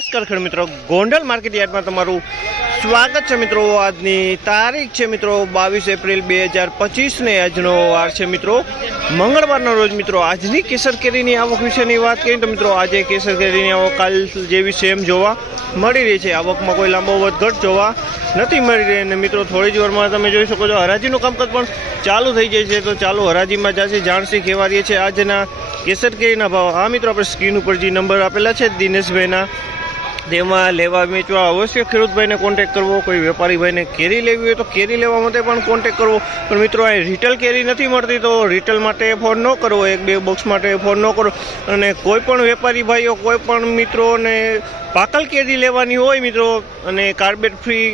નમસ્કાર ખેડૂત મિત્રો, ગોંડલ માર્કેટ યાર્ડમાં તમારું સ્વાગત છે મિત્રો। આજની તારીખ છે મિત્રો 22 એપ્રિલ 2025 ને આજનો વાર છે મિત્રો મંગળવારનો રોજ। મિત્રો આજની કેસર કેરીની આવક વિશેની વાત કરીએ તો મિત્રો આજે કેસર કેરીની આવક કાલ જેવી સેમ જોવા મળી રહી છે। આવકમાં કોઈ લાંબો વધઘટ જોવા નથી મળી રહી અને મિત્રો થોડી જ વારમાં તમે જોઈ શકો છો હરાજીનું કામકાજ પણ ચાલુ થઈ જાય છે। તો ચાલો હરાજીમાં જશે જાણસી કેવા રહી છે આજના કેસર કેરીના ભાવ। હા મિત્રો, આપણે સ્ક્રીન ઉપર જે નંબર આપેલા છે દિનેશભાઈના, તેમાં લેવા વેચવા અવશ્ય ખેડૂતભાઈને કોન્ટેક્ટ કરવો। કોઈ વેપારી ભાઈને કેરી લેવી હોય તો કેરી લેવા માટે પણ કોન્ટેક્ટ કરવો। પણ મિત્રો અહીં રિટેલ કેરી નથી મળતી તો રિટેલ માટે ફોન ન કરવો, એક બે બોક્સ માટે ફોન ન કરો। અને કોઈ પણ વેપારી ભાઈઓ કોઈ પણ મિત્રોને પાકલ કેરી લેવાની હોય મિત્રો અને કાર્બેટ ફ્રી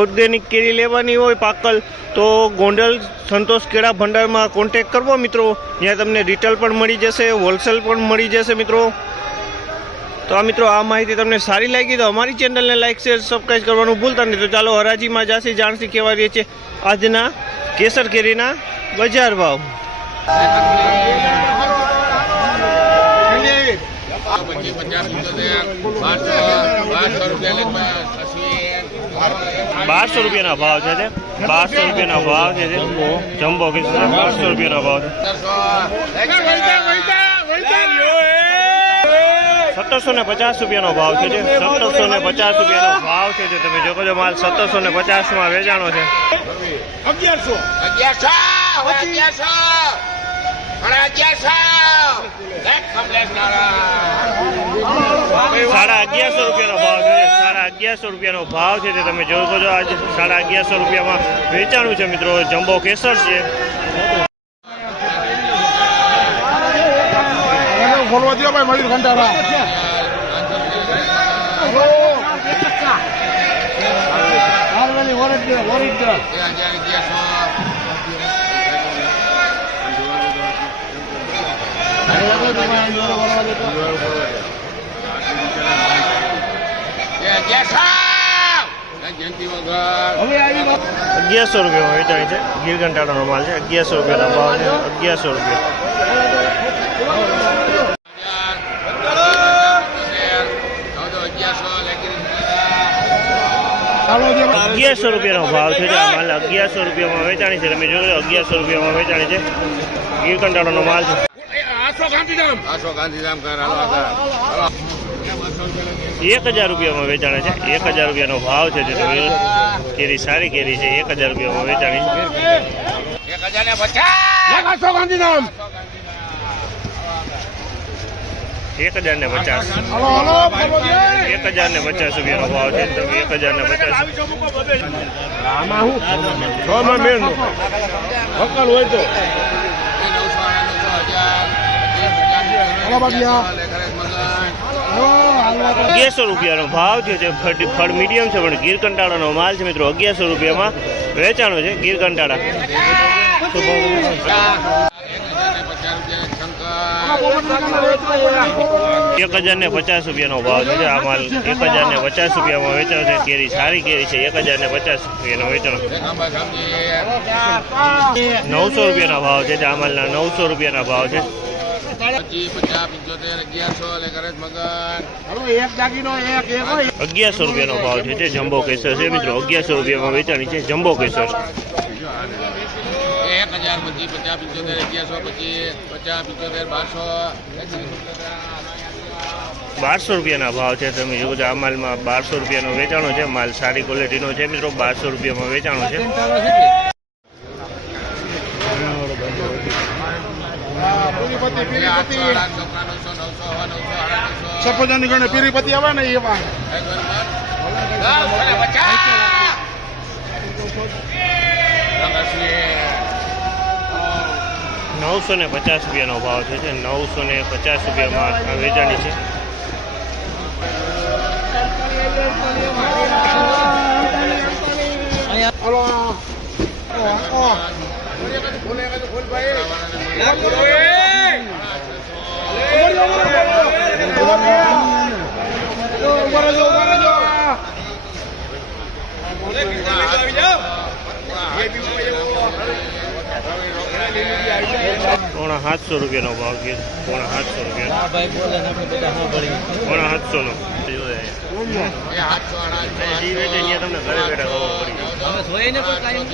ઓર્ગેનિક કેરી લેવાની હોય પાકલ તો ગોંડલ સંતોષ કેળા ભંડારમાં કોન્ટેક્ટ કરવો મિત્રો। ત્યાં તમને રિટેલ પણ મળી જશે, હોલસેલ પણ મળી જશે મિત્રો। તો આ મિત્રો આ માહિતી તમને સારી લાગી તો અમારી ચેનલને લાઈક શેર સબસ્ક્રાઈબ કરવાનું ભૂલતા નહીં। તો ચાલો હરાજીમાં જાસી જાણસી કેવા રહી છે આજના કેસર કેરીના બજાર ભાવ। 1200 રૂપિયાના ભાવ છે, 1200 રૂપિયાના ભાવ છે જમ્બો કેસર, 1200 રૂપિયાના ભાવ છે। 1750 રૂપિયાનો ભાવ છે, 1750 રૂપિયાનો ભાવ છે। તમે જો છો માલ 1750 માં વેચાણો છે। 1100 રૂપિયાનો ભાવ છે, 1150 રૂપિયાનો ભાવ છે। તમે જો છો આજ 1150 રૂપિયામાં વેચાણું છે મિત્રો જમ્બો કેસર છે। બોલવા દો ભાઈ, મળી ઘંટારા 1100 રૂપિયામાં વેચાણી છે। ગીર કંટાળાનો માલ છે, 1100 રૂપિયાનો ભાવ છે, 1100 રૂપિયા। 1100 રૂપિયાનો ભાવ છે, આ માલ 1100 રૂપિયામાં વેચાણી છે। તમે જોયો 1100 રૂપિયામાં વેચાણી છે, ગીર કંટાળાનો માલ છે। 1000 રૂપિયામાં વેચાણે છે, 1000 રૂપિયાનો ભાવ છે। કેરી સારી કેરી છે, 1000 રૂપિયામાં વેચાણી છે। 1050 1050 રૂપિયાનો ભાવ છે। 1100 રૂપિયાનો ભાવ છે। ફળ મીડિયમ છે પણ ગીર કંટાળાનો માલ છે મિત્રો। 1100 રૂપિયામાં વેચાણો છે ગીર કંટાળા। 1050 રૂપિયાનો ભાવ છે, આ માલ 1050 રૂપિયામાં વેચાણો છે। કેરી સારી કેરી છે, 1050 રૂપિયાનો વેચાણો। 900 રૂપિયાના ભાવ છે, આ માલના 900 રૂપિયાના ભાવ છે। 1100 રૂપિયાનો ભાવ છે, જમ્બો કેસર છે મિત્રો। 1100 રૂપિયામાં વેચાણી છે જમ્બો કેસર। 1200 રૂપિયાના ભાવ છે। તમે જો આ માલમાં 1200 રૂપિયાનો વેચાણો છે, માલ સારી ક્વોલિટીનો છે મિત્રો। 1200 રૂપિયામાં વેચાણો છે। સફરજનની ગણે પીરીપતિ આવે ને એ વાત 950 રૂપિયાનો ભાવ છે, 950 રૂપિયામાં વેચાણી છે। 700 રૂપિયાનો ભાવ છે, 750 રૂપિયા 700 નો। તમને ઘરે બેઠા ખબર પડી જાય. અમે જોઈએ ને પણ કાંઈ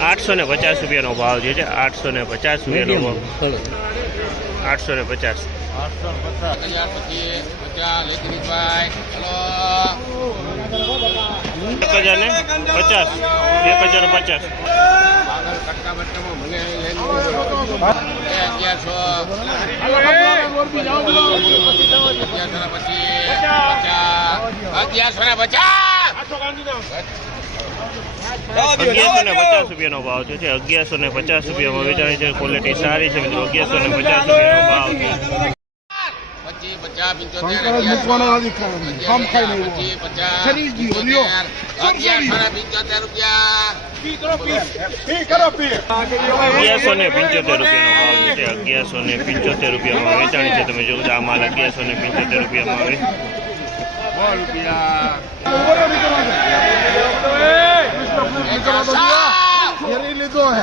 850 રૂપિયાનો ભાવ જે છે 850 રૂપિયાનો ભાવ 850. 1050. રૂપિયાનો ભાવ છે 1150 રૂપિયામાં વેચાય છે. ક્વોલિટી સારી છે મિત્રો. 1150 રૂપિયાનો ભાવ છે. શંકર જ મૂકવાનો નથી કમ ખાઈ નહીં શરીર જીવો લ્યો 1175 રૂપિયાનો ભાવ છે 1175 રૂપિયામાં વેચાણી છે. તમે જોવો આ માલ 1175 રૂપિયામાં આવે. લીધો હે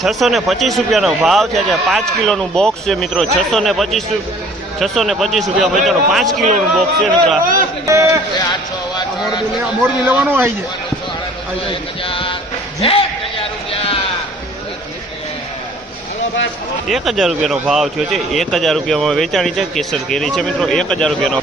છસો ને 25 રૂપિયાનો ભાવ છે. 5 કિલોનું બોક્સ છે મિત્રો. 625 રૂપિયા વેચાણું 5 કિલોનું બોક્સ છે મિત્રો. મોરબી લેવાનો આવી જાય 1000 રૂપિયાનો ભાવ થયો છે. 1000 રૂપિયામાં વેચાણી છે. કેસર કેરી છે મિત્રો. 1000 રૂપિયાનો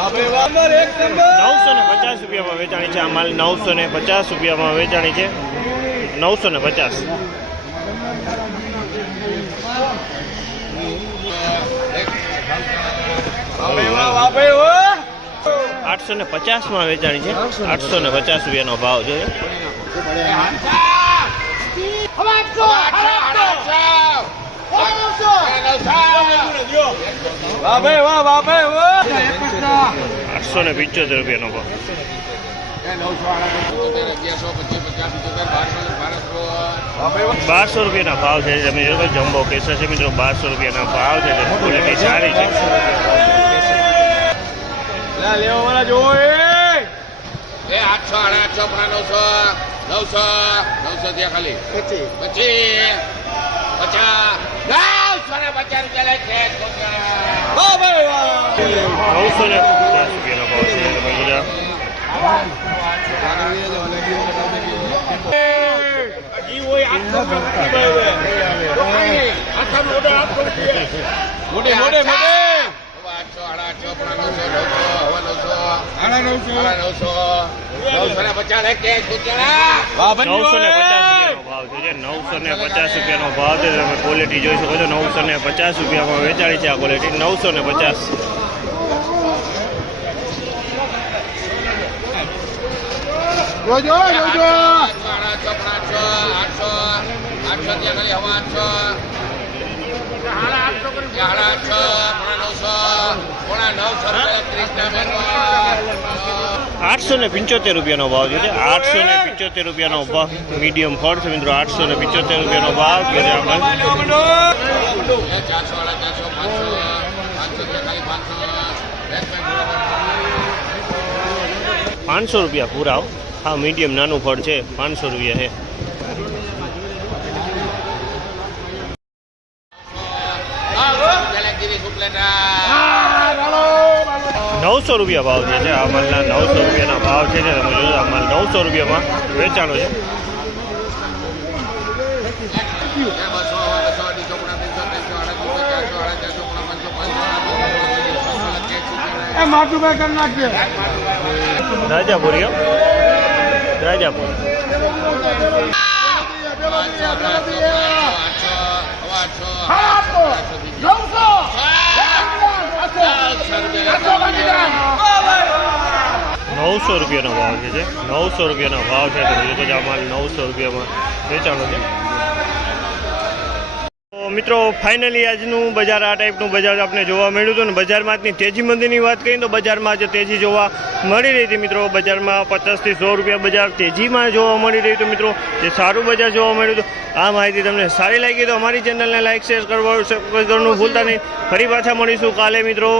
₹950 રૂપિયામાં વેચાણી છે. આ માલ 950 રૂપિયામાં વેચાણી છે. 950. 850 વેચાણી છે. 850 રૂપિયાનો ભાવ છે. ₹875 રૂપિયાનો ભાવ. 1200 રૂપિયાના ભાવ છે. તમે જો જમ્બો કેસર છે મિત્રો. 1200 રૂપિયાના ભાવ છે. ક્વોલિટી સારી છે. લેવા વાળા જોવો એ 800, 900, 900 થયા ખાલી 25, ₹950 રૂપિયાનો ભાવ છે. તમે ક્વોલિટી જોઈ શકો છો. 950 રૂપિયામાં વેચાણી છે આ ક્વોલિટી. 950. જોજો જોજો 875 રૂપિયાનો ભાવ છે. 875 રૂપિયાનો ભાવ. મીડિયમ ફળ છે મિત્રો. 875 રૂપિયાનો ભાવ કે જે આમાં 500 રૂપિયા પૂરા. હા મીડિયમ નાનું ફળ છે. 500 રૂપિયા છે. 900 રૂપિયા ભાવ છે. આ માલના 900 રૂપિયાના ભાવ છે. તમે જોજો આ માલ 900 રૂપિયામાં વેચાણો છે. માટુભાઈ કરી નાખજે રાજાપુરી રાજાપુર 900 રૂપિયાનો ભાવ છે. 900 રૂપિયાનો ભાવ છે. તો આ માલ 900 રૂપિયામાં વેચાણો છે. તો મિત્રો ફાઇનલી આજનું બજાર આ ટાઈપનું બજાર આપણે જોવા મળ્યું હતું. અને બજારમાં આજની તેજી મંદીની વાત કરીએ તો બજારમાં આજે તેજી જોવા મળી રહી હતી મિત્રો. બજારમાં 50 થી 100 રૂપિયા બજાર તેજીમાં જોવા મળી રહ્યું હતું મિત્રો. જે સારું બજાર જોવા મળ્યું હતું. આ માહિતી તમને સારી લાગી તો અમારી ચેનલને લાઈક શેર કરવાનું ભૂલતા નહીં. ફરી પાછા મળીશું કાલે મિત્રો.